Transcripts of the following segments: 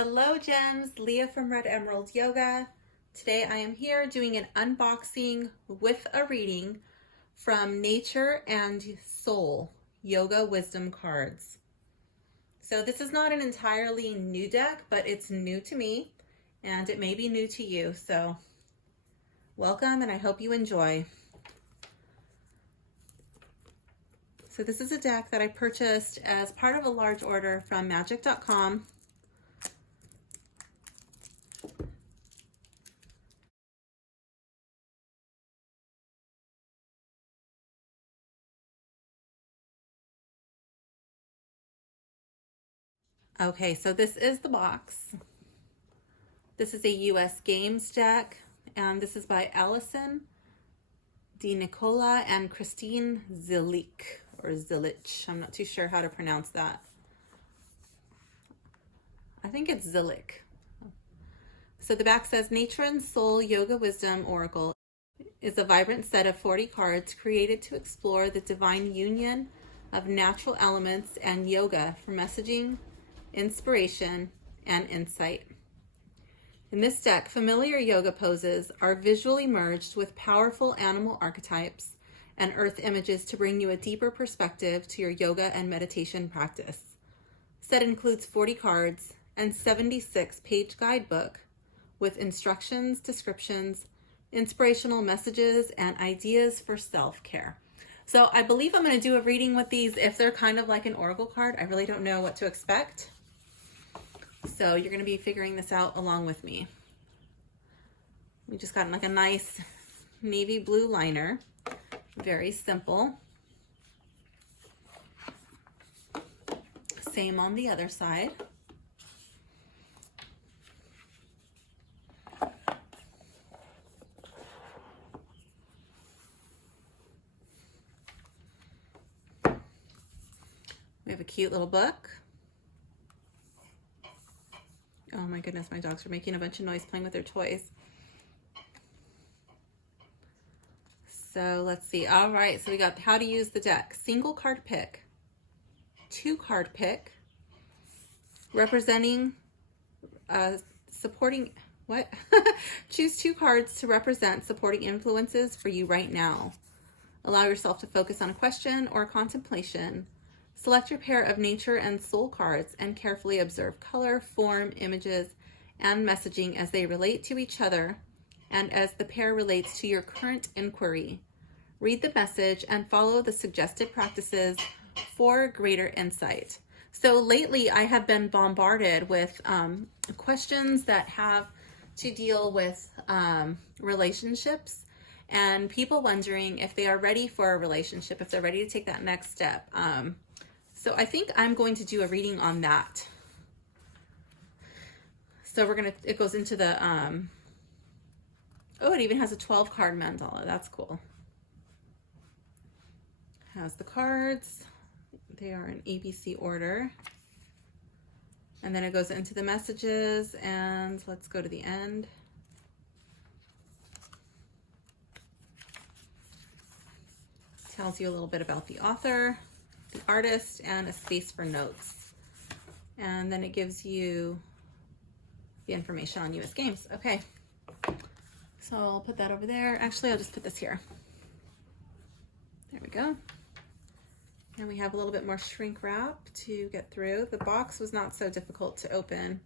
Hello gems, Leah from Red Emerald Yoga. Today I am here doing an unboxing with a reading from Nature and Soul Yoga Wisdom Cards. So this is not an entirely new deck, but it's new to me and it may be new to you. So welcome and I hope you enjoy. So this is a deck that I purchased as part of a large order from magic.com. Okay, so this is the box. This is a US Games deck, and this is by Alison DeNicola and Christine Zilich, or Zilich. I'm not too sure how to pronounce that. I think it's Zilich. So the back says, Nature and Soul Yoga Wisdom Oracle is a vibrant set of 40 cards created to explore the divine union of natural elements and yoga for messaging, inspiration, and insight. In this deck, familiar yoga poses are visually merged with powerful animal archetypes and earth images to bring you a deeper perspective to your yoga and meditation practice. The set includes 40 cards and 76-page guidebook with instructions, descriptions, inspirational messages, and ideas for self-care. So I believe I'm going to do a reading with these if they're kind of like an oracle card. I really don't know what to expect. So you're going to be figuring this out along with me. We just got like a nice navy blue liner. Very simple. Same on the other side. We have a cute little book. Oh my goodness, my dogs are making a bunch of noise playing with their toys. So let's see. All right, so we got how to use the deck. Single card pick, 2 card pick, representing, supporting, what? Choose 2 cards to represent supporting influences for you right now. Allow yourself to focus on a question or contemplation. Select your pair of Nature and Soul cards and carefully observe color, form, images, and messaging as they relate to each other and as the pair relates to your current inquiry. Read the message and follow the suggested practices for greater insight. So lately I have been bombarded with questions that have to deal with relationships and people wondering if they are ready for a relationship, if they're ready to take that next step. So I think I'm going to do a reading on that. So it goes into the, oh, it even has a 12 card mandala. That's cool. Has the cards. They are in ABC order. And then it goes into the messages, and let's go to the end. Tells you a little bit about the author, the artist, and a space for notes. And then it gives you the information on US Games. Okay, so I'll put that over there. Actually, I'll just put this here. There we go. And we have a little bit more shrink wrap to get through. The box was not so difficult to open.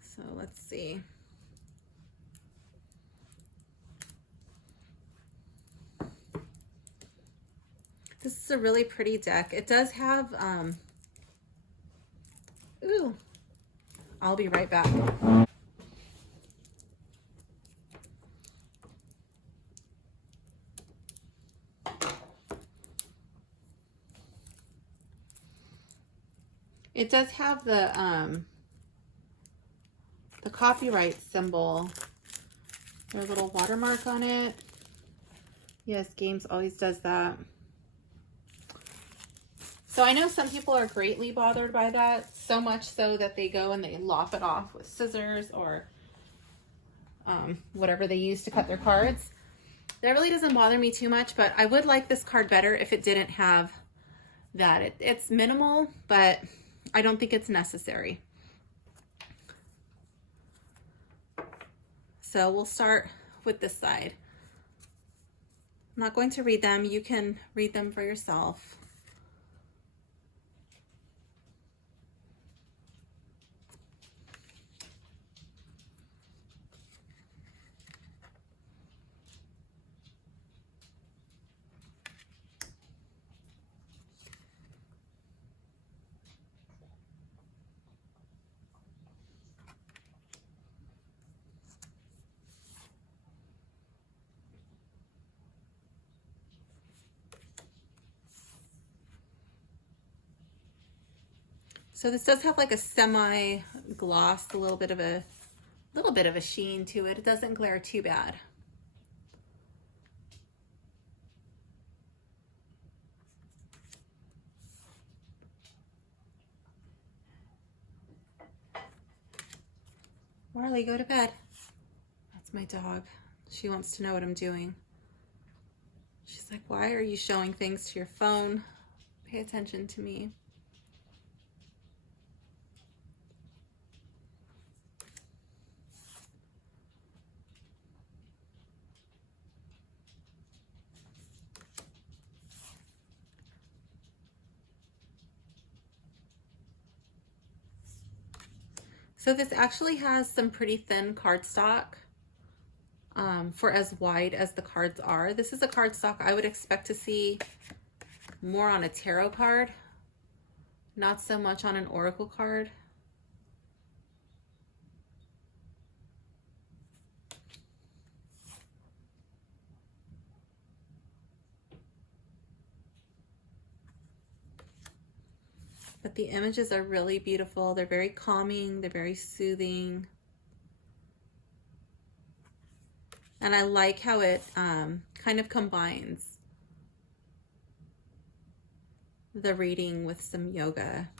So let's see. This is a really pretty deck. It does have, ooh, I'll be right back. It does have the copyright symbol, their little watermark on it. Yes, Games always does that. So I know some people are greatly bothered by that, so much so that they go and they lop it off with scissors or whatever they use to cut their cards. That really doesn't bother me too much, but I would like this card better if it didn't have that. It's minimal, but I don't think it's necessary. So we'll start with this side. I'm not going to read them. You can read them for yourself. So this does have like a semi-gloss, a little bit of a sheen to it. It doesn't glare too bad. Marley, go to bed. That's my dog. She wants to know what I'm doing. She's like, why are you showing things to your phone? Pay attention to me. So this actually has some pretty thin cardstock for as wide as the cards are. This is a cardstock I would expect to see more on a tarot card, not so much on an oracle card. But the images are really beautiful. They're very calming. They're very soothing. And I like how it kind of combines the reading with some yoga.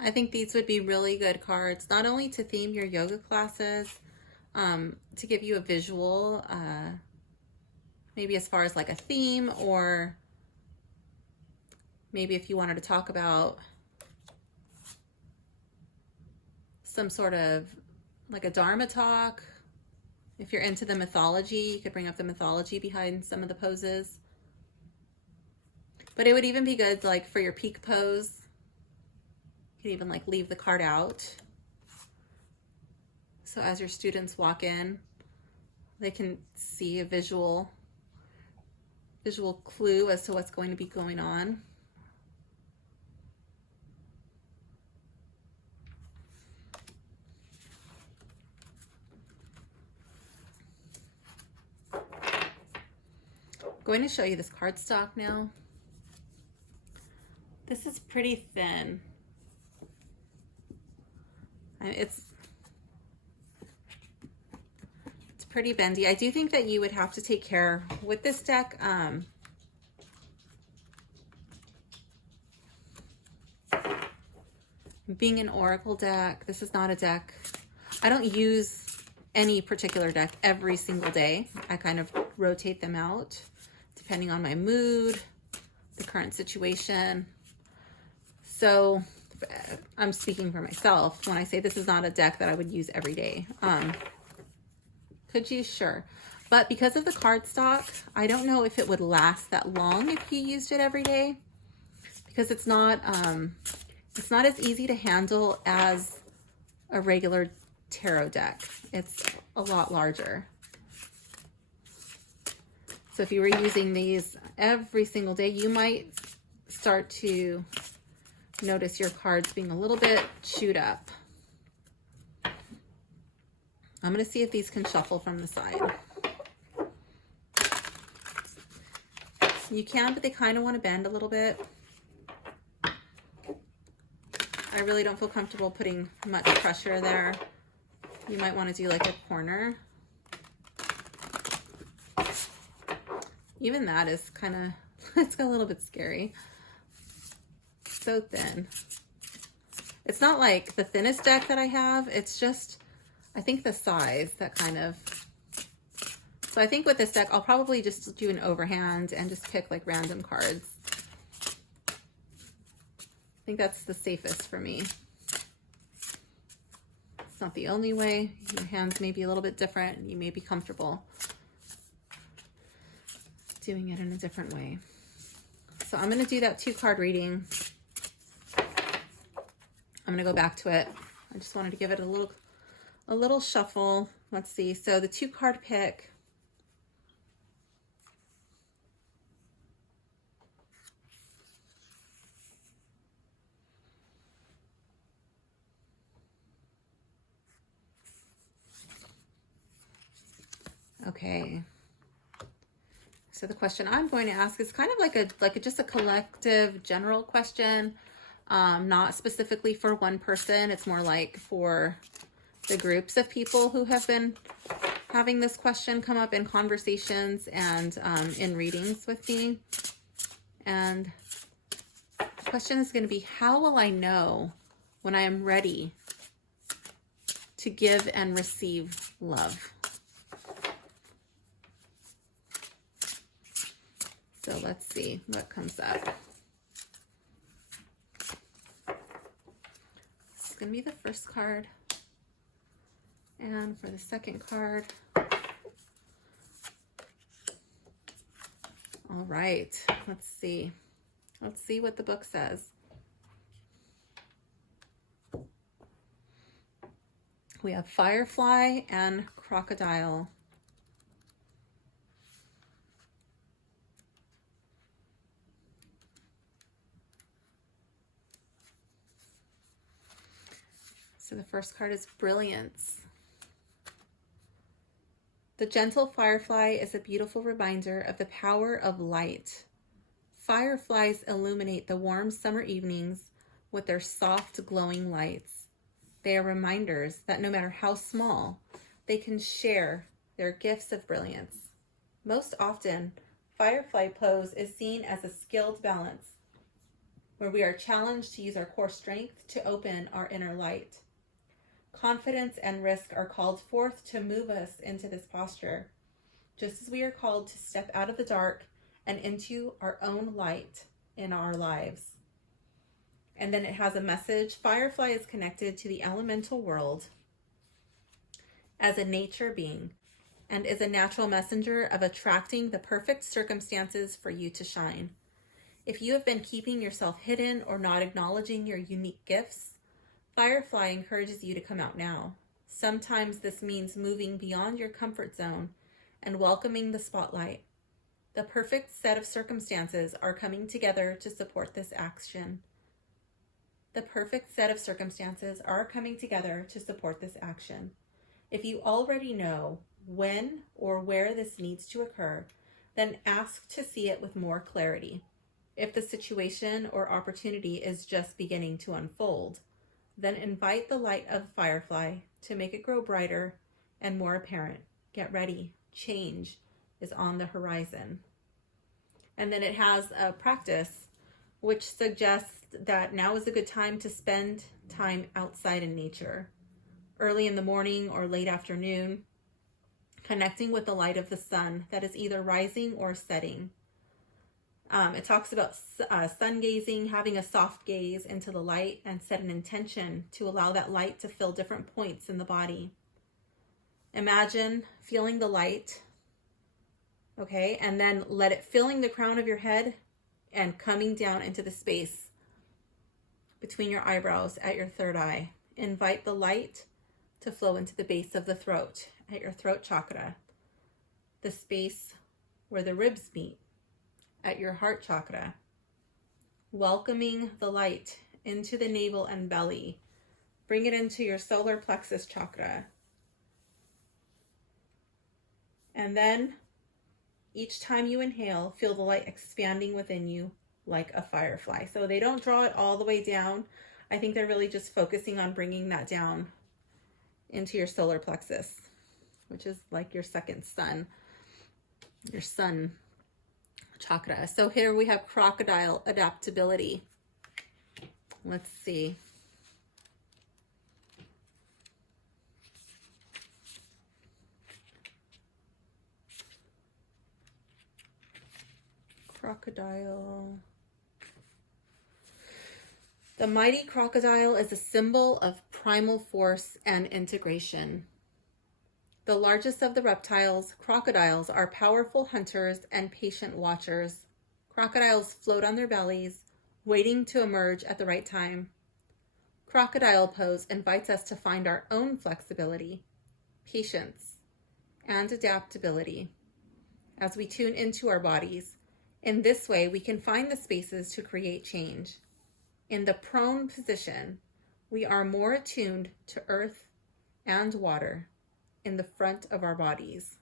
I think these would be really good cards, not only to theme your yoga classes, to give you a visual, maybe as far as like a theme, or maybe if you wanted to talk about some sort of like a Dharma talk. If you're into the mythology, you could bring up the mythology behind some of the poses. But it would even be good like for your peak pose. You could even like leave the card out. So as your students walk in, they can see a visual clue as to what's going to be going on. I'm going to show you this cardstock now. This is pretty thin. It's pretty bendy. I do think that you would have to take care with this deck. Being an oracle deck, this is not a deck. I don't use any particular deck every single day. I kind of rotate them out depending on my mood, the current situation. So I'm speaking for myself when I say this is not a deck that I would use every day. Could you? Sure. But because of the cardstock, I don't know if it would last that long if you used it every day, because it's not as easy to handle as a regular tarot deck. It's a lot larger. So if you were using these every single day, you might start to notice your cards being a little bit chewed up. I'm going to see if these can shuffle from the side. You can, but they kind of want to bend a little bit. I really don't feel comfortable putting much pressure there. You might want to do like a corner. Even that is kind of, it's a little bit scary. So thin. It's not like the thinnest deck that I have. It's just, I think the size that kind of, so I think with this deck, I'll probably just do an overhand and just pick like random cards. I think that's the safest for me. It's not the only way. Your hands may be a little bit different. You may be comfortable doing it in a different way. So I'm going to do that 2-card reading. I'm going to go back to it. I just wanted to give it a little shuffle. Let's see. So the 2-card pick. Okay. So the question I'm going to ask is kind of like just a collective general question, not specifically for one person. It's more like for the groups of people who have been having this question come up in conversations and in readings with me. And the question is going to be, how will I know when I am ready to give and receive love? So let's see what comes up. This is going to be the first card. And for the second card. All right, let's see. Let's see what the book says. We have Firefly and Crocodile. So the first card is Brilliance. The gentle firefly is a beautiful reminder of the power of light. Fireflies illuminate the warm summer evenings with their soft, glowing lights. They are reminders that no matter how small, they can share their gifts of brilliance. Most often, firefly pose is seen as a skilled balance, where we are challenged to use our core strength to open our inner light. Confidence and risk are called forth to move us into this posture, just as we are called to step out of the dark and into our own light in our lives. And then it has a message. Firefly is connected to the elemental world as a nature being and is a natural messenger of attracting the perfect circumstances for you to shine. If you have been keeping yourself hidden or not acknowledging your unique gifts, Firefly encourages you to come out now. Sometimes this means moving beyond your comfort zone and welcoming the spotlight. The perfect set of circumstances are coming together to support this action. The perfect set of circumstances are coming together to support this action. If you already know when or where this needs to occur, then ask to see it with more clarity. If the situation or opportunity is just beginning to unfold, then invite the light of the firefly to make it grow brighter and more apparent. Get ready. Change is on the horizon. And then it has a practice which suggests that now is a good time to spend time outside in nature, early in the morning or late afternoon, connecting with the light of the sun that is either rising or setting. It talks about sun gazing, having a soft gaze into the light, and set an intention to allow that light to fill different points in the body. Imagine feeling the light, okay, and then let it filling the crown of your head and coming down into the space between your eyebrows at your third eye. Invite the light to flow into the base of the throat, at your throat chakra, the space where the ribs meet, at your heart chakra. Welcoming the light into the navel and belly. Bring it into your solar plexus chakra. And then each time you inhale, feel the light expanding within you like a firefly. So they don't draw it all the way down. I think they're really just focusing on bringing that down into your solar plexus, which is like your second sun, your sun chakra. So here we have crocodile adaptability. Let's see. Crocodile. The mighty crocodile is a symbol of primal force and integration. The largest of the reptiles, crocodiles are powerful hunters and patient watchers. Crocodiles float on their bellies, waiting to emerge at the right time. Crocodile pose invites us to find our own flexibility, patience, and adaptability as we tune into our bodies. In this way, we can find the spaces to create change. In the prone position, we are more attuned to earth and water in the front of our bodies.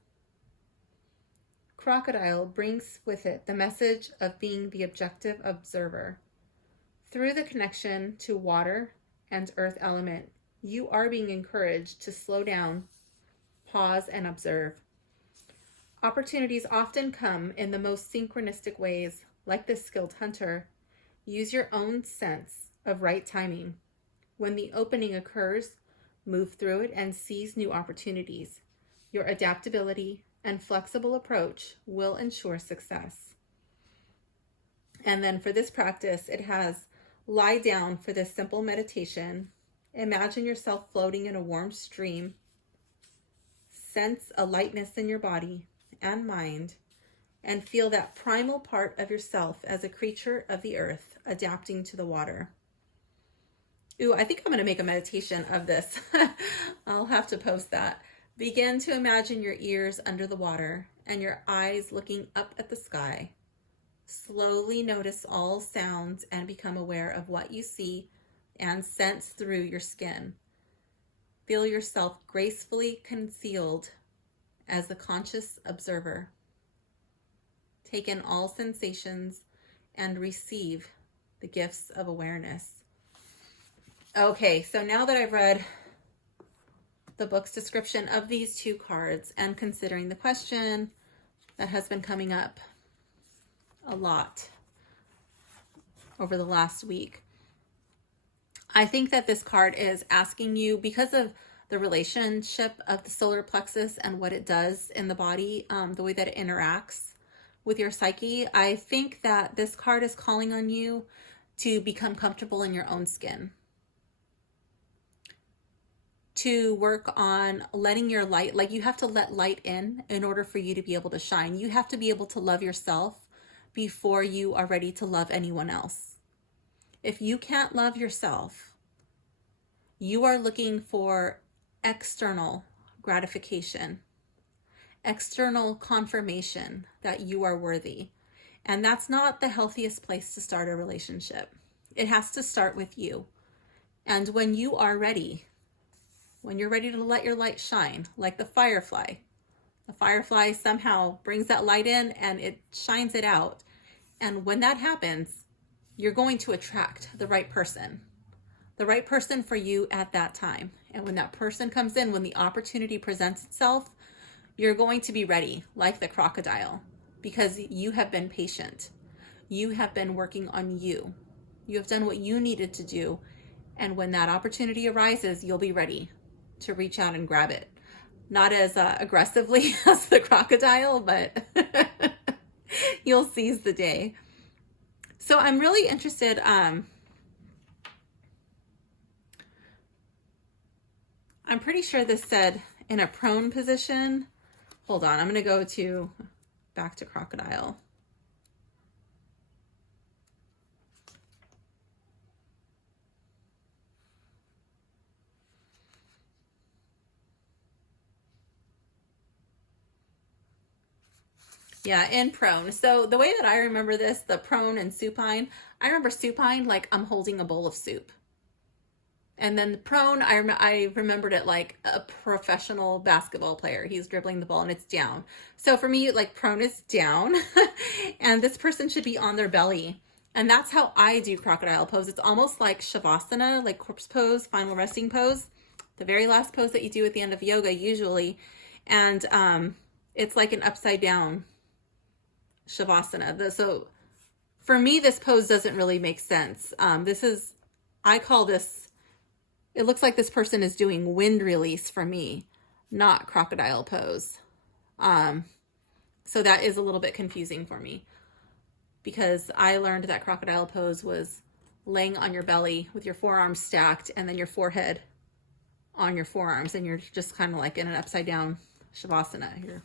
Crocodile brings with it the message of being the objective observer. Through the connection to water and earth element, you are being encouraged to slow down, pause, and observe. Opportunities often come in the most synchronistic ways. Like this skilled hunter, use your own sense of right timing. When the opening occurs, move through it and seize new opportunities. Your adaptability and flexible approach will ensure success. And then for this practice, it has lie down for this simple meditation. Imagine yourself floating in a warm stream. Sense a lightness in your body and mind, and feel that primal part of yourself as a creature of the earth adapting to the water. Ooh, I think I'm going to make a meditation of this. I'll have to post that. Begin to imagine your ears under the water and your eyes looking up at the sky. Slowly notice all sounds and become aware of what you see and sense through your skin. Feel yourself gracefully concealed as the conscious observer. Take in all sensations and receive the gifts of awareness. Okay, so now that I've read the book's description of these two cards and considering the question that has been coming up a lot over the last week, I think that this card is asking you, because of the relationship of the solar plexus and what it does in the body, the way that it interacts with your psyche, I think that this card is calling on you to become comfortable in your own skin, to work on letting your light, like you have to let light in order for you to be able to shine. You have to be able to love yourself before you are ready to love anyone else. If you can't love yourself, you are looking for external gratification, external confirmation that you are worthy. And that's not the healthiest place to start a relationship. It has to start with you. And when you are ready, when you're ready to let your light shine, like the firefly somehow brings that light in and it shines it out. And when that happens, you're going to attract the right person for you at that time. And when that person comes in, when the opportunity presents itself, you're going to be ready like the crocodile because you have been patient. You have been working on you. You have done what you needed to do. And when that opportunity arises, you'll be ready to reach out and grab it. Not as aggressively as the crocodile, but you'll seize the day. So I'm really interested. I'm pretty sure this said in a prone position. Hold on, I'm going to go back to crocodile. Yeah, in prone. So the way that I remember this, the prone and supine, I remember supine like I'm holding a bowl of soup. And then the prone, I remembered it like a professional basketball player. He's dribbling the ball and it's down. So for me, like prone is down and this person should be on their belly. And that's how I do crocodile pose. It's almost like shavasana, like corpse pose, final resting pose, the very last pose that you do at the end of yoga usually. And it's like an upside down shavasana. So for me, this pose doesn't really make sense. I call this, it looks like this person is doing wind release for me, not crocodile pose. So that is a little bit confusing for me because I learned that crocodile pose was laying on your belly with your forearms stacked and then your forehead on your forearms and you're just kind of like in an upside down shavasana. You're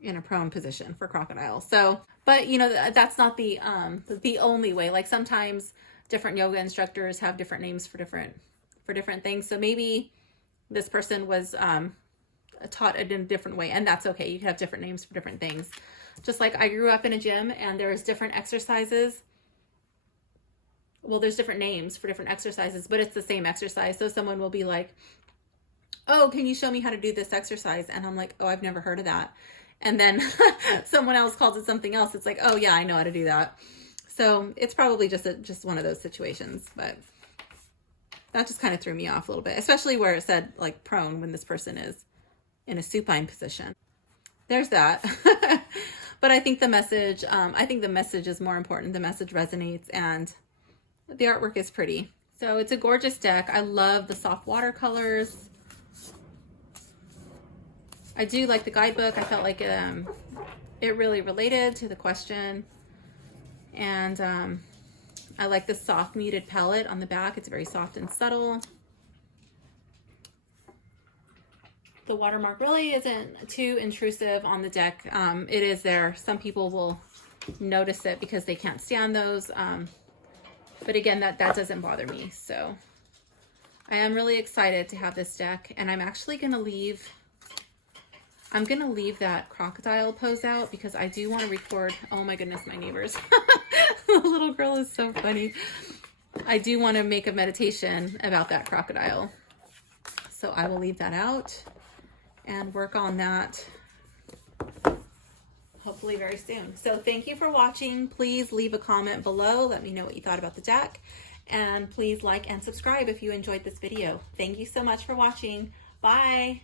in a prone position for crocodile. So, but you know, that's not the only way. Like sometimes different yoga instructors have different names for different things. So maybe this person was taught it in a different way, and that's okay. You can have different names for different things. Just like I grew up in a gym and there's different exercises. Well, there's different names for different exercises, but it's the same exercise. So someone will be like, oh, can you show me how to do this exercise? And I'm like, oh, I've never heard of that. And then someone else calls it something else. It's like, oh yeah, I know how to do that. So it's probably just one of those situations, but that just kind of threw me off a little bit, especially where it said like prone when this person is in a supine position. There's that. But I think the message is more important. The message resonates and the artwork is pretty. So it's a gorgeous deck. I love the soft watercolors. I do like the guidebook. I felt like it really related to the question. And I like the soft muted palette on the back. It's very soft and subtle. The watermark really isn't too intrusive on the deck. It is there. Some people will notice it because they can't stand those. But again, that doesn't bother me. So I am really excited to have this deck. And I'm actually going to leave that crocodile pose out because I do want to record. Oh my goodness, my neighbors. The little girl is so funny. I do want to make a meditation about that crocodile. So I will leave that out and work on that hopefully very soon. So thank you for watching. Please leave a comment below. Let me know what you thought about the deck. And please like and subscribe if you enjoyed this video. Thank you so much for watching. Bye.